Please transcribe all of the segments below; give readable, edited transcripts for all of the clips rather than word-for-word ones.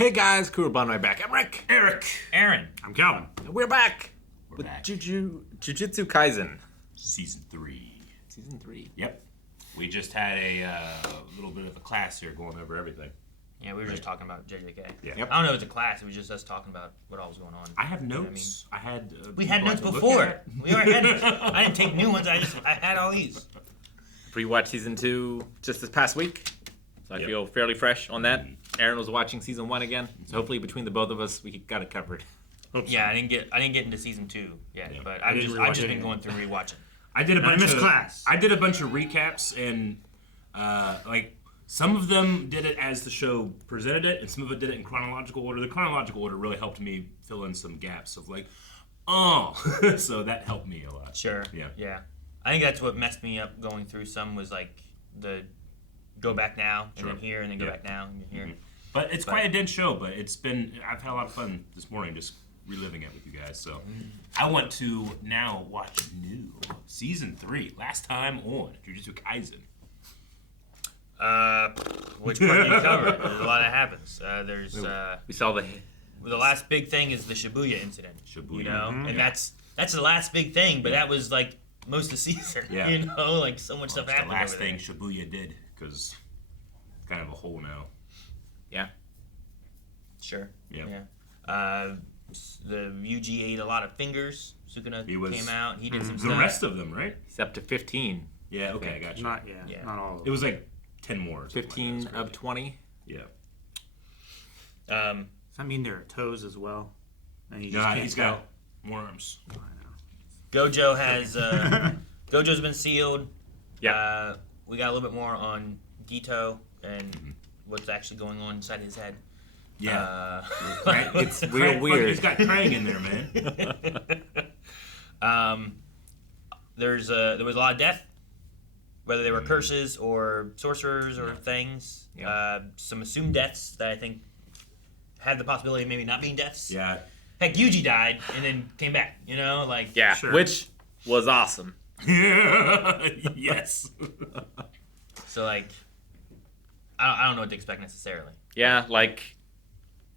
Hey guys, Crew of Bonway back. I'm Rick. Eric. Aaron. I'm Calvin. And we're back We're with back. Jujutsu Kaisen. Season 3. Season 3. Yep. We just had a little bit of a class here going over everything. Yeah, we were just talking about JJK. Yeah. Yep. I don't know if it was a class. It was just us talking about what all was going on. I have You know what notes. I had. We had people notes I could look before. at. We already had. I didn't take new ones. I had all these. Rewatched Season 2 just this past week. So I Yep. feel fairly fresh on that. Aaron was watching Season 1 again. So hopefully between the both of us, we got it covered. Hope so. Yeah, I didn't get into season 2 yet, Yeah. but I I've didn't just rewatch been anything. going through rewatching. I did a I bunch missed of class. I did a bunch of recaps, and like some of them did it as the show presented it, and some of it did it in chronological order. The chronological order really helped me fill in some gaps of like, oh, so that helped me a lot. Sure. Yeah. I think that's what messed me up going through some was like the go back now and Sure. then here and then go Yeah. back now and here. Mhm. But it's quite a dense show, but I've had a lot of fun this morning just reliving it with you guys. So I want to now watch new season 3, last time on Jujutsu Kaisen. Which part do you cover? There's a lot that happens. There's We saw the the last big thing is the Shibuya incident. Shibuya. You know, and Yeah. that's the last big thing, but that was like most of the season. Yeah. You know, like so much Well, stuff it's happened. the last over thing there. Shibuya did, because it's kind of a hole now. yeah. Sure. Yeah. The Yuji ate a lot of fingers. Sukuna He was- came out. He did some The stuff. rest of them, right? He's up to 15. Yeah, okay, I got you. Not Yeah. not all of It them. was like 10 more. or something like 15 that. of It's 20. crazy. Does that mean there are toes as well? And you Yeah. just Nah, can't he's tell? got more arms. I know. Gojo has Gojo's been sealed. Yeah. We got a little bit more on Gito and what's actually going on inside his head. Yeah. It's real weird. He's got Krang in there, man. There was a lot of death, whether they were curses or sorcerers or things. Yeah. Some assumed deaths that I think had the possibility of maybe not being deaths. Yeah. Heck, Yuji died and then came back. You know, like Yeah, Sure. which was awesome. Yes. so like I don't know what to expect necessarily. Yeah, like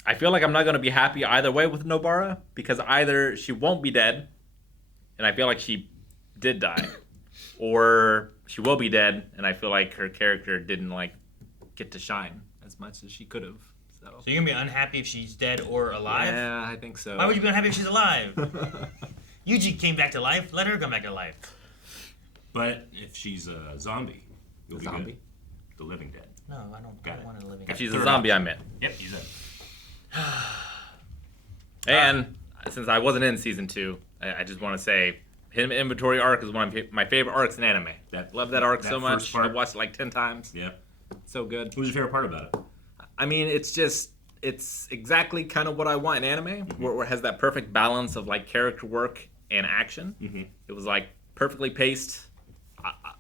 I feel like I'm not going to be happy either way with Nobara because either she won't be dead and I feel like she did die or she will be dead and I feel like her character didn't like get to shine as much as she could have. So So you're gonna be unhappy if she's dead or alive? yeah, I think so. Why would you be unhappy if she's alive? Yuji came back to life. Let her come back to life. But if she's a zombie, you'll be zombie? good. The living dead. No, I don't Got it. want a living. If she's a Third zombie, option. I meant. Yep, he's in. And since I wasn't in season 2, I just want to say him inventory arc is one of my favorite arcs in anime. Love that arc that so first much. part. I've watched it like 10 times. Yeah. So good. What was your favorite part about it? I mean, it's exactly kind of what I want in anime, where it has that perfect balance of like character work and action. Mm-hmm. It was like perfectly paced.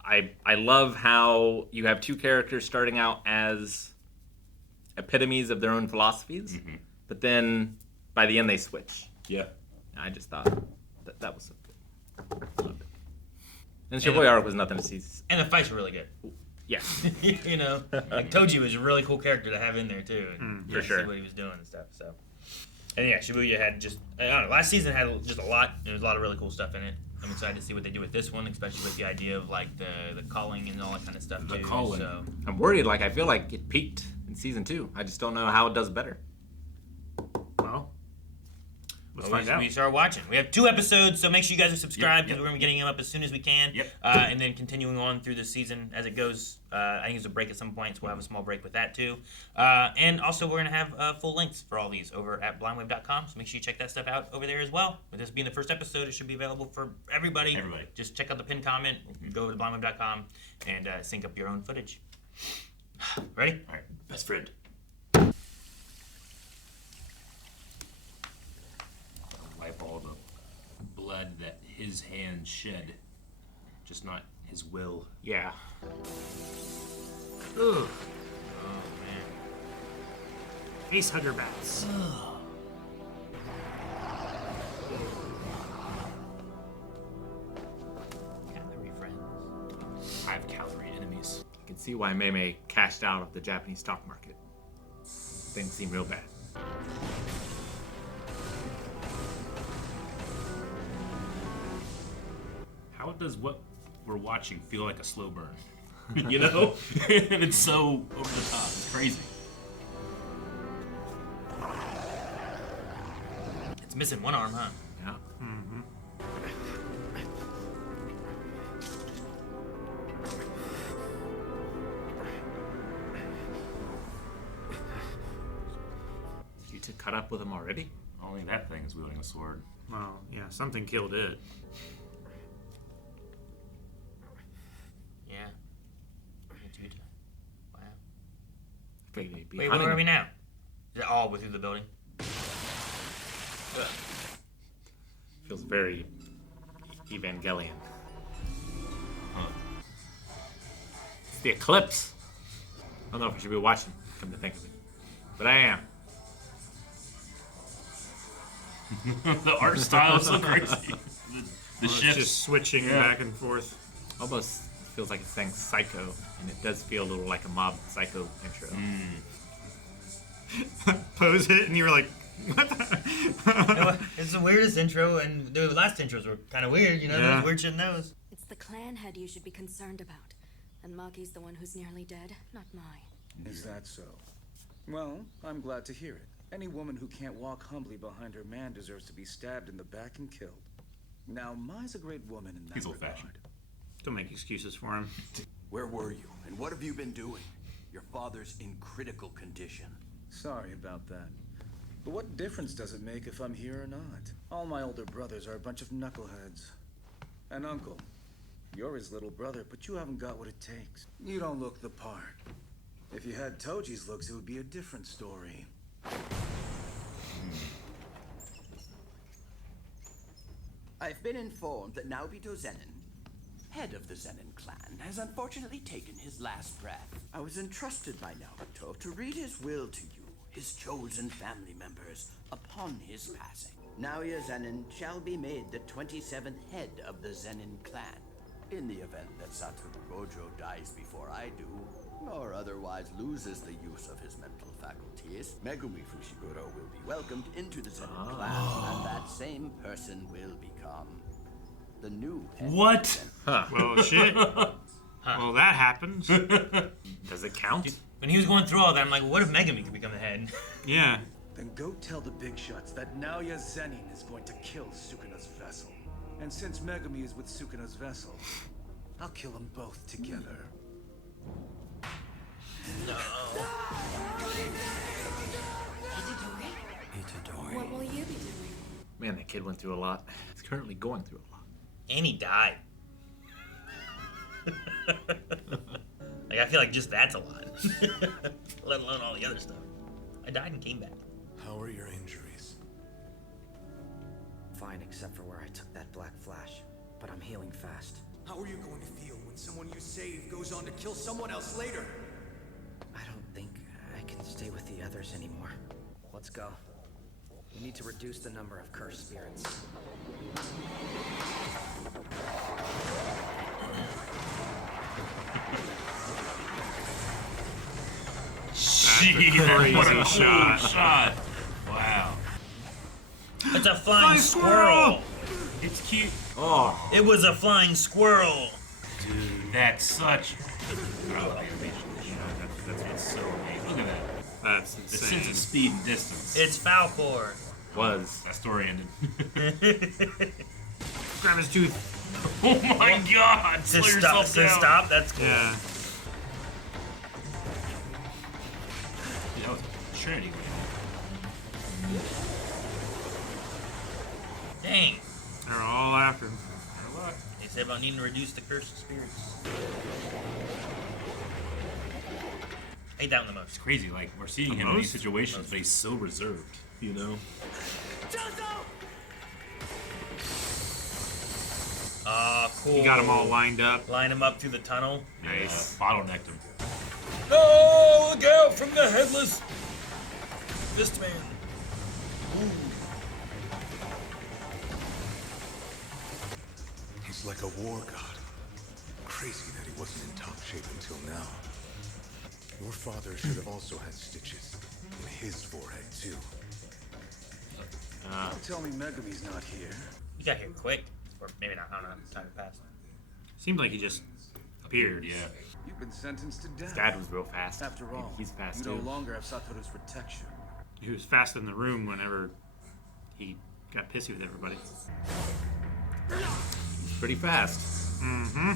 I love how you have two characters starting out as epitomes of their own philosophies, but then by the end they switch. Yeah. I just thought that was so good. Loved it. And the Shibuya arc was nothing to see. And the fights were really good. Yes. You know, like Toji was a really cool character to have in there too. And for sure. See what he was doing and stuff. So, and yeah, Shibuya had just I don't know. Last season had just a lot. There was a lot of really cool stuff in it. I'm excited to see what they do with this one, especially with the idea of like the calling and all that kind of stuff The too. calling. So I'm worried. Like I feel like it peaked in season 2. I just don't know how it does better. Well, let's find out. we start watching. We have 2 episodes, so make sure you guys are subscribed because Yep. we're gonna be getting them up as soon as we can. Yep. And then continuing on through the season as it goes. I think there's a break at some point, so we'll have a small break with that too. And also we're gonna have full links for all these over at blindwave.com. So make sure you check that stuff out over there as well. With this being the first episode, it should be available for everybody. Everybody. Just check out the pinned comment. Go over to blindwave.com and sync up your own footage. Ready? All right. Best friend. Wipe all the blood that his hand shed. Just not his will. Yeah. Ugh. Oh man. Face hugger bats. Calorie friends. 5-calorie enemies. I can see why Mei cashed out of the Japanese stock market. Things seem real bad. How does what we're watching feel like a slow burn? You know? And it's so over the top. It's crazy. It's missing one arm, huh? Yeah. Yuta caught up with him already? Only that thing is wielding a sword. Well, yeah, something killed it. Yeah. It's Yuta. Wow. Figured he'd be Wait, hunting where are we him. now? Is it all through the building? Feels very Evangelion. Huh. It's the eclipse. I don't know if I should be watching, come to think of it. But I am. The art style is so crazy. The It's shift. just switching Yeah. back and forth. Almost feels like it's saying Psycho, and it does feel a little like a Mob Psycho intro. Pose it, and you were like, what the? It's the weirdest intro, and the last intros were kind of weird, you know? Yeah. Those weird shit in those. It's the clan head you should be concerned about. And Maki's the one who's nearly dead, not mine. Is that so? Well, I'm glad to hear it. Any woman who can't walk humbly behind her man deserves to be stabbed in the back and killed. Now, Mai's a great woman in that He's regard. old-fashioned. Don't make excuses for him. Where were you, and what have you been doing? Your father's in critical condition. Sorry about that. But what difference does it make if I'm here or not? All my older brothers are a bunch of knuckleheads. And uncle, you're his little brother, but you haven't got what it takes. You don't look the part. If you had Toji's looks, it would be a different story. I've been informed that Naobito Zenin, head of the Zenin clan, has unfortunately taken his last breath. I was entrusted by Naoto to read his will to you, his chosen family members, upon his passing. Naoya Zenin shall be made the 27th head of the Zenin clan. In the event that Satoru Gojo dies before I do, or otherwise loses the use of his mental faculties, Megumi Fushiguro will be welcomed into the Zenin clan, and that same person will become the new head. What? Huh. Well, shit. Well, that happens. Does it count? When he was going through all that, I'm like, what if Megumi could become the head? Yeah. Then go tell the big shots that Naoya Zenin is going to kill Sukuna's vessel. And since Megumi is with Sukuna's vessel, I'll kill them both together. What will you be doing? Man, that kid went through a lot. He's currently going through a lot. And he died. Like, I feel like just that's a lot. Let alone all the other stuff. I died and came back. How are your injuries? Fine, except for where I took that black flash. But I'm healing fast. How are you going to feel when someone you save goes on to kill someone else later? I don't think I can stay with the others anymore. Let's go. We need to reduce the number of cursed spirits. Jeez, crazy what a cool shot. shot. Wow. It's a flying squirrel. It's cute. Oh, It was a flying squirrel. Dude, that's such. Oh, that's so amazing. Look at that. That's The sense of insane. speed and distance. It's Falcor. was. That story ended. Grab his tooth. Oh my god! Slow Says stop. yourself Says down. stop. That's cool. Yeah. Yeah, that was a Trinity. Dang. They're all after him. They said about needing to reduce the cursed spirits. Hate that one the most. It's crazy. Like we're seeing him in these situations, but he's so reserved. You know. Ah, cool. You got them all lined up. Line them up through the tunnel. Nice. Bottlenecked him. No, look out from the headless fist man. He's like a war god. Crazy that he wasn't in top shape until now. Your father should have also had stitches in his forehead, too. Tell me Megumi's not here. He got here quick. Or maybe not. I don't know. Time passed. Seemed like he just appeared. Yeah. You've been sentenced to death. Dad was real fast. After all, He's fast you too. no longer have Satoru's protection. He was fast in the room whenever he got pissy with everybody. He's pretty fast. Mm-hmm.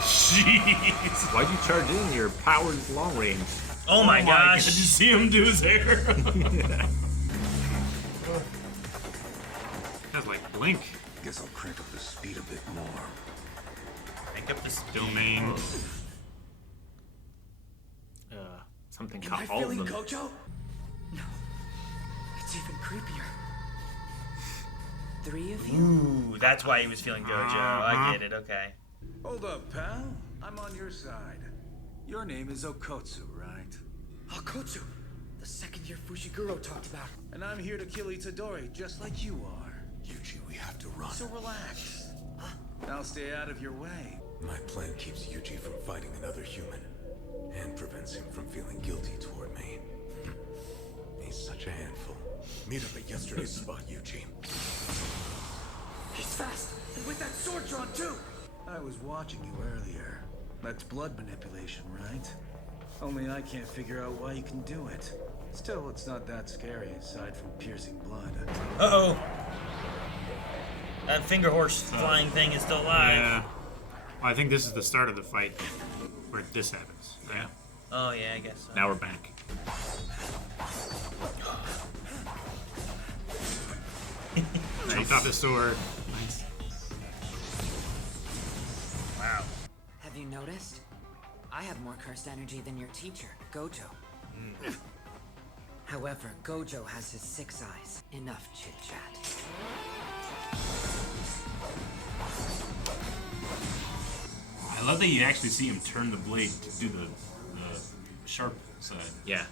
Jeez. Why'd you charge in? Your power's long range. Oh my gosh. Did you see him do his hair? That's like Blink. Guess I'll crank up the speed a bit more. Make up this Domain. Something Am caught I all of feeling them. Gojo? No. It's even creepier. 3 of you? Ooh, that's why he was feeling Gojo. I get it. Okay. Hold up, pal. I'm on your side. Your name is Okotsu, right? Hakotsu, the second year Fushiguro talked about. And I'm here to kill Itadori, just like you are. Yuji, we have to run. So relax. I'll stay out of your way. My plan keeps Yuji from fighting another human, and prevents him from feeling guilty toward me. He's such a handful. Meet up at yesterday's spot, Yuji. He's fast, and with that sword drawn too. I was watching you earlier. That's blood manipulation, right? Only I can't figure out why you can do it. Still, it's not that scary, aside from piercing blood. Uh-oh. That finger horse flying thing is still alive. Yeah. Well, I think this is the start of the fight where this happens. Yeah. Oh, yeah, I guess so. Now we're back. Jumped off the sword. Nice. Wow. Have you noticed? I have more cursed energy than your teacher, Gojo. However, Gojo has his 6 eyes. Enough chit-chat. I love that you actually see him turn the blade to do the sharp side. Yeah.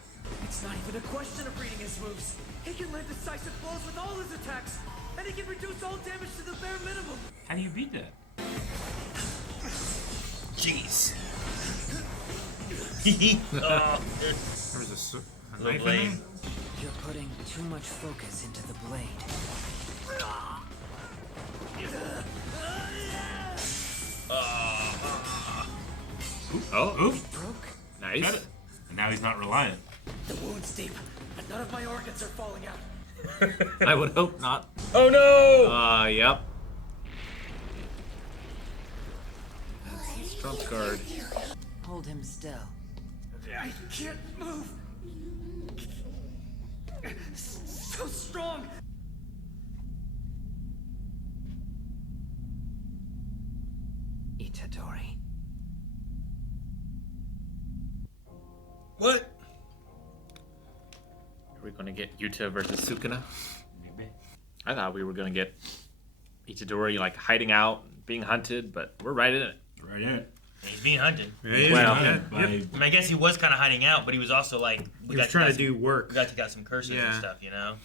It's not even a question of reading his moves. He can land decisive blows with all his attacks, and he can reduce all damage to the bare minimum. How do you beat that? Jeez. Oh, There's a little knife in blade. there? You're putting too much focus into the blade. Oh, Oof. Broke? nice. Got it. And now he's not reliant. The wound's deep, and none of my organs are falling out. I would hope not. Oh no! Yep. That's his trump card. Hold him still. I can't move. So strong. Itadori. What? Are we gonna get Yuta versus Sukuna? Maybe. I thought we were gonna get Itadori like hiding out, being hunted, but we're right in it. Right in it. He's being hunted. Yeah, he is. Well, Yeah. By- Yep. I mean, I guess he was kind of hiding out, but he was also like, He was trying to do We work. got to got some curses and Yeah. stuff, you know.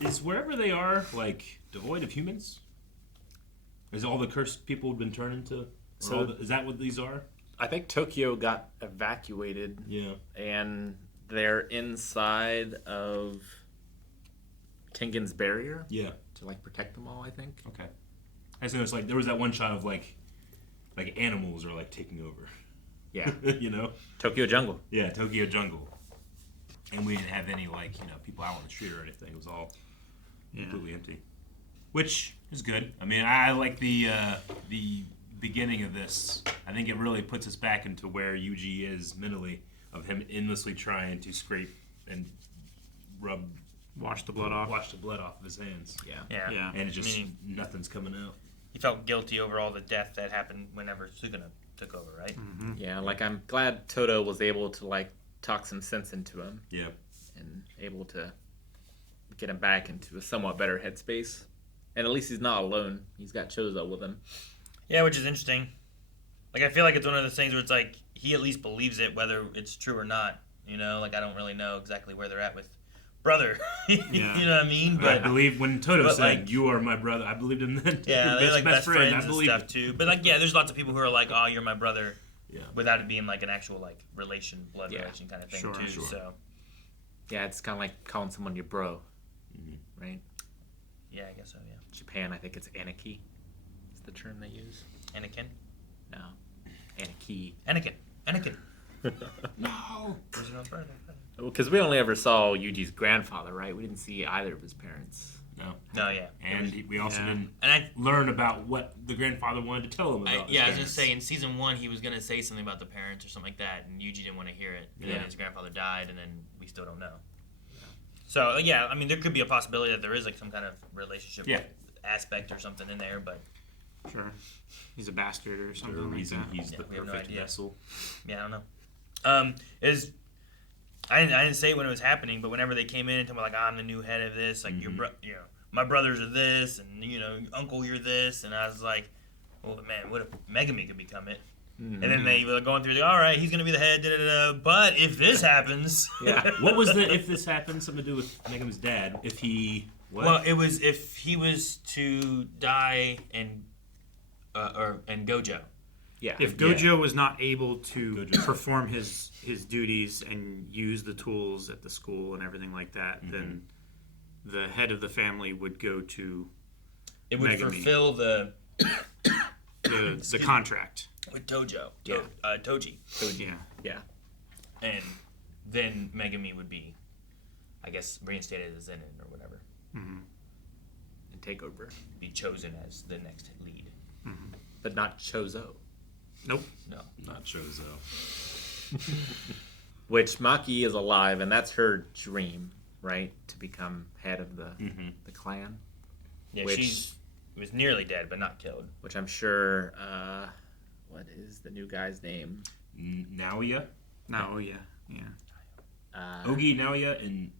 Is wherever they are like devoid of humans? Is all the cursed people been turned into? Is that what these are? I think Tokyo got evacuated, Yeah. and they're inside of Tengen's barrier Yeah. to like protect them all. I think. Okay. I just noticed like there was that one shot of like animals are like taking over. Yeah. You know? Tokyo Jungle. Yeah, Tokyo Jungle. And we didn't have any like, people out on the street or anything. It was all completely empty. Which is good. I mean, I like the beginning of this. I think it really puts us back into where Yuji is mentally, of him endlessly trying to scrape and Wash the blood off. wash the blood off of his hands. Yeah. Yeah. Yeah. And it just Meaning- nothing's coming out. He felt guilty over all the death that happened whenever Sukuna took over, right? Yeah. Like I'm glad Toto was able to like talk some sense into him Yeah. and able to get him back into a somewhat better headspace. And at least he's not alone. He's got Chozo with him. Yeah, which is interesting. Like, I feel like it's one of those things where it's like, he at least believes it, whether it's true or not. You know, like, I don't really know exactly where they're at with brother. You know what I mean? I believe when Toto but, said, like- "You are my brother," I believed him then. Yeah, Your they're like best friends I and believe stuff it. too. But like, yeah, there's lots of people who are like, "Oh, you're my brother," Yeah. without it being like an actual like blood Yeah. relation kind of thing Sure, too. sure. So Yeah, it's kind of like calling someone your bro. right? Yeah, I guess so. Yeah. Japan, I think it's Anarchy. It's the term they use. Anakin. No, Anarchy. Anakin. No. Original brother. Because we only ever saw Yuji's grandfather, right? We didn't see either of his parents. No, yeah. And we also didn't And learn about what the grandfather wanted to tell him about. I was gonna parents. say in season 1 he was gonna say something about the parents or something like that, and Yuji didn't want to hear it. And then his grandfather died, and then we still don't know. So yeah, I mean, there could be a possibility that there is like some kind of relationship aspect or something in there, but Sure. He's a bastard or For something a like reason, that. he's the we have no perfect idea. vessel. yeah, I don't know. I didn't say it when it was happening, but whenever they came in and told me like, I'm the new head of this, like my brothers are this, and uncle, you're this, and I was like, well, man, what if Megumi could become it? And then they were going through all right, he's gonna be the head, but if this happens, What was the if this happened? Something to do with Megumi's dad? If he what? well, it was if he was to die and Gojo. Yeah. If Gojo was not able to perform his duties and use the tools at the school and everything like that, then the head of the family would go to It would Megumi. fulfill the contract. with Toji. Yeah. And then Megumi would be, I guess, reinstated as Zenin or whatever. And take over. Be chosen as the next lead. But not Chozo. Nope. No. Not Chozo. Which Maki is alive, and that's her dream, right? To become head of the clan. Yeah, Which- she was nearly dead, but not killed. Which I'm sure, what is the new guy's name? Naoya, Yeah. Ogi, Naoya, and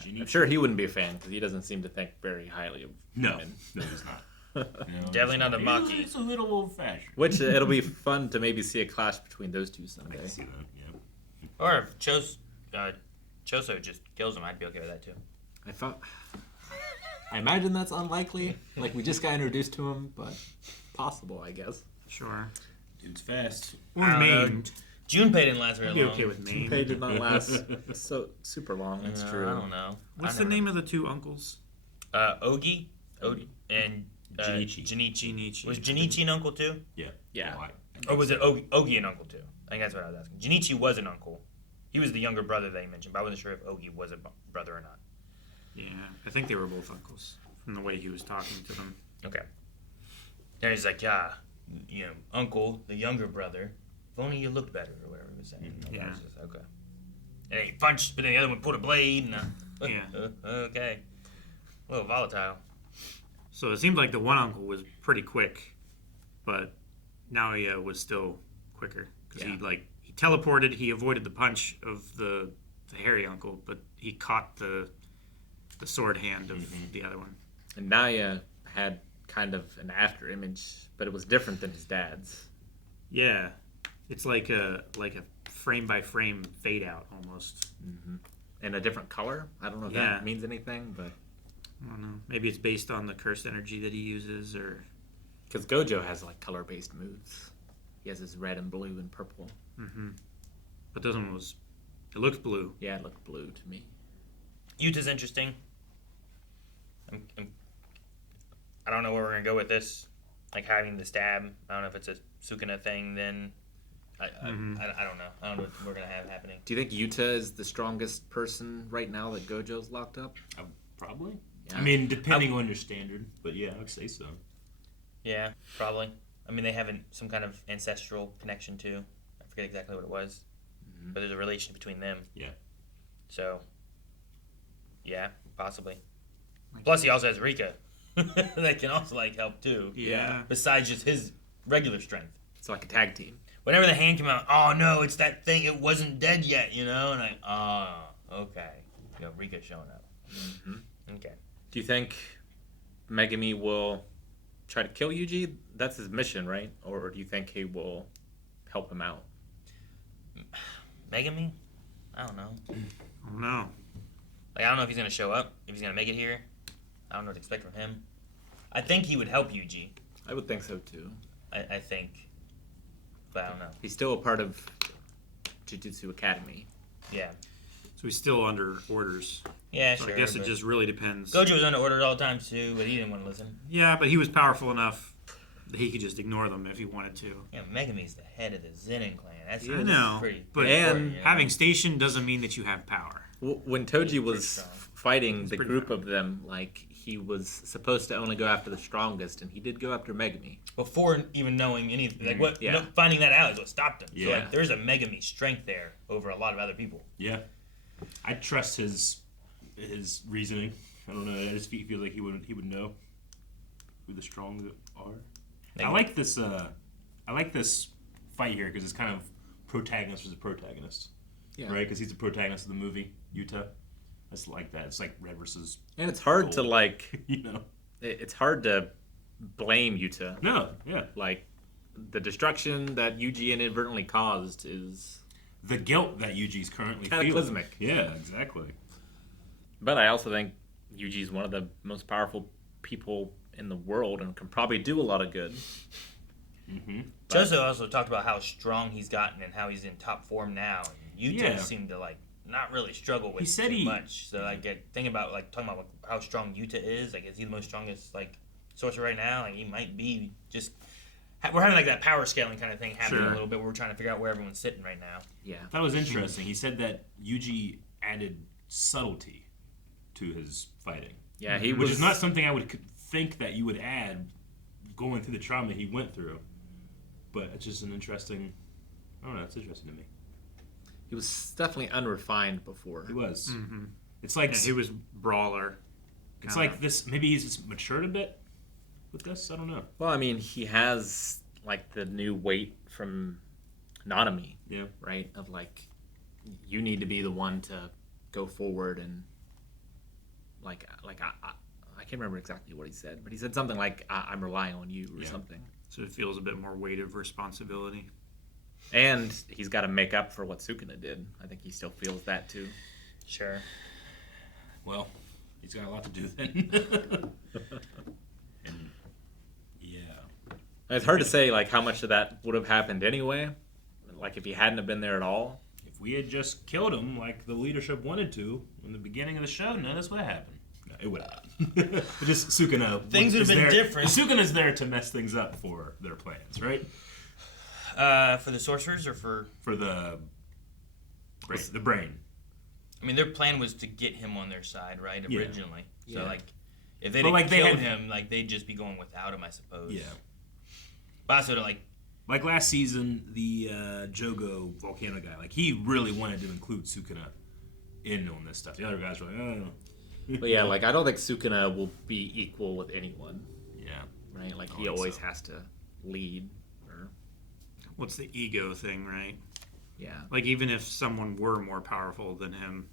Jinichi. I'm sure he wouldn't be a fan because he doesn't seem to think very highly of No, women. no, he's not. Definitely not a Maki. It's a little old fashioned. Which it'll be fun to maybe see a clash between those two I someday. can see that. Yeah. Or if Choso just kills him, I'd be okay with that too. I imagine that's unlikely. Like we just got introduced to him, but possible, I guess. Sure. Dude's fast. Or I don't know. maimed. Junpei didn't last very I'd be long. okay with maimed. Page did not last so super long. That's true. I don't know. What's the name of the two uncles? Ogi, and Jinichi. Jinichi. Was Jinichi an uncle too? Yeah. Yeah. Why? Or was it Ogi an uncle too? I think that's what I was asking. Jinichi was an uncle. He was the younger brother that you mentioned, but I wasn't sure if Ogi was a brother or not. Yeah, I think they were both uncles from the way he was talking to them. Okay. And he's like, uncle, the younger brother. If only you looked better, or whatever he was saying. And I was just, okay. And he punched, but then the other one pulled a blade, and okay. A little volatile. So it seemed like the one uncle was pretty quick, but Naoya was still quicker because he teleported. He avoided the punch of the hairy uncle, but he caught the sword hand of the other one. And Naya had kind of an after image, but it was different than his dad's. Yeah, it's like a frame by frame fade out almost. And a different color. I don't know if that means anything, but I don't know. Maybe it's based on the cursed energy that he uses, or because Gojo has like color-based moves. He has his red and blue and purple. but this one it looks blue. Yeah, it looked blue to me. Yuta's interesting. I don't know where we're gonna go with this. Like having the stab. I don't know if it's a Sukuna thing. Then I don't know. I don't know what we're gonna have happening. Do you think Yuta is the strongest person right now that Gojo's locked up? Probably. Yeah. I mean, depending on your standard, but yeah, I would say so. Yeah, probably. I mean, they have some kind of ancestral connection too. I forget exactly what it was, but there's a relation between them. Yeah. So, yeah, possibly. Plus, he also has Rika that can also help too. Yeah. Besides just his regular strength. It's like a tag team. Whenever the hand came out, oh no, it's that thing. It wasn't dead yet, and okay. Rika's showing up. Okay. Do you think Megumi will try to kill Yuji? That's his mission, right? Or do you think he will help him out? Megumi? I don't know. I don't know. I don't know if he's gonna show up. If he's gonna make it here. I don't know what to expect from him. I think he would help Yuji. I would think so too. I think. But I don't know. He's still a part of Jujutsu Academy. Yeah. So he's still under orders. Yeah, So sure. I guess it but just really depends. Gojo was under orders all the time too, but he didn't want to listen. Yeah, but he was powerful enough that he could just ignore them if he wanted to. Yeah, Megumi's the head of the Zenin clan. That's I know, pretty. but And having station doesn't mean that you have power. When Toji was strong. fighting the pretty group strong. of them, like he was supposed to only go after the strongest, and he did go after Megumi. Before even knowing anything, like what, Yeah. finding that out is what stopped him. So Yeah. like, there's a Megumi strength there over a lot of other people. Yeah, I trust his reasoning. I don't know. I just feel like he would know who the strong are. Maybe. I like this. I like this fight here because it's kind of protagonist versus protagonist, Yeah. right? Because he's the protagonist of the movie, Yuta. It's like that. It's like red versus, And it's hard to Gold. like. you know. It's hard to blame Yuta. No, yeah. Like the destruction that Yuji inadvertently caused is. The guilt that Yuji's currently Cataclysmic. feeling. Yeah, exactly. But I also think Yuji's one of the most powerful people in the world and can probably do a lot of good. Jozo also talked about how strong he's gotten and how he's in top form now. And Yuta Yeah. seemed to like not really struggle with He said too he- much. So like thinking about like talking about how strong Yuta is. Like is he the most strongest like sorcerer right now? Like he might be just. We're having like that power scaling kind of thing happening Sure. a little bit. Where we're trying to figure out where everyone's sitting right now. Yeah. That was interesting. He said that Yuji added subtlety to his fighting. Yeah, he Which was is not something I would think that you would add going through the trauma he went through. But it's just an interesting... I don't know, it's interesting to me. He was definitely unrefined before. He was. Mm-hmm. It's like... Yeah, he was brawler. It's kinda. like this... Maybe he's just matured a bit with this? I don't know. Well, I mean, he has like the new weight from Nanami, Yeah. right? Of like, you need to be the one to go forward and like I can't remember exactly what he said, but he said something like, "I'm relying on you" or Yeah. something. So it feels a bit more weight of responsibility. And he's got to make up for what Sukuna did. I think he still feels that too. Sure. Well, he's got a lot to do then. And, yeah. And it's hard to say like how much of that would have happened anyway. Like if he hadn't have been there at all. If we had just killed him like the leadership wanted to in the beginning of the show, none of this would have happened. No, it would have. Just Sukuna. Things would have is been there- different. Sukuna's there to mess things up for their plans, right? For the sorcerers or for? For the brain. I mean, their plan was to get him on their side, right? Yeah. Originally. So Yeah. like, if they But, didn't like, they kill had- him, like they'd just be going without him, I suppose. Yeah. But also to like, Like last season, the Jogo volcano guy, like he really wanted to include Sukuna in on this stuff. The other guys were like, oh. But yeah, like I don't think Sukuna will be equal with anyone, Yeah. right? Like I he think always so. has to lead. Or What's the ego thing, right? yeah. Like, even if someone were more powerful than him,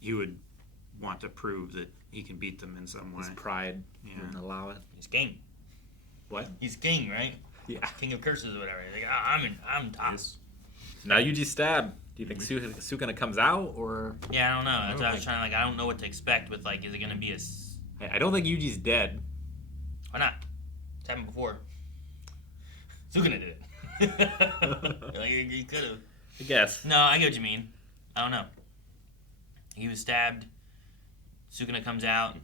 he would want to prove that he can beat them in some way. His pride Yeah. wouldn't allow it. he's king. What? He's king, right? Yeah. King of curses or whatever. He's like, I'm top. Yes. Now Yuji stabbed. Do you think Sukuna comes out or? Yeah, I don't know. That's why I was trying to like. I don't know what to expect with like. Is it gonna be a? I don't think Yuji's dead. Why not? It's happened before. Sukuna did it. Like, he could have. I guess. No, I get what you mean. I don't know. He was stabbed. Sukuna comes out.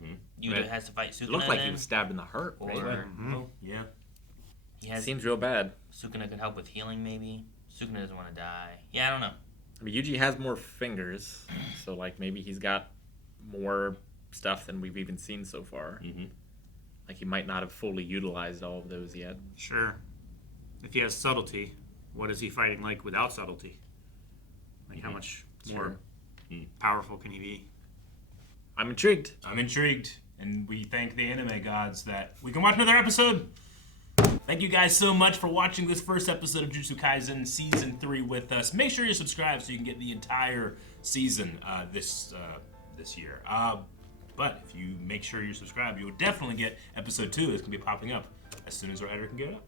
Yuta Right. has to fight Sukuna. It looked like he then, was stabbed in the heart. Or Right? Oh, yeah. he has. Seems real bad. Sukuna could help with healing, maybe. Sukuna doesn't want to die. Yeah, I don't know. I mean, Yuji has more fingers, so like maybe he's got more stuff than we've even seen so far. Mm-hmm. Like he might not have fully utilized all of those yet. Sure. If he has subtlety, what is he fighting like without subtlety? Like, how much more powerful can he be? I'm intrigued. I'm intrigued, and we thank the anime gods that we can watch another episode. Thank you guys so much for watching this first episode of Jujutsu Kaisen Season 3 with us. Make sure you subscribe so you can get the entire season this year. But if you make sure you're subscribed, you'll definitely get Episode 2. It's going to be popping up as soon as our editor can get it up.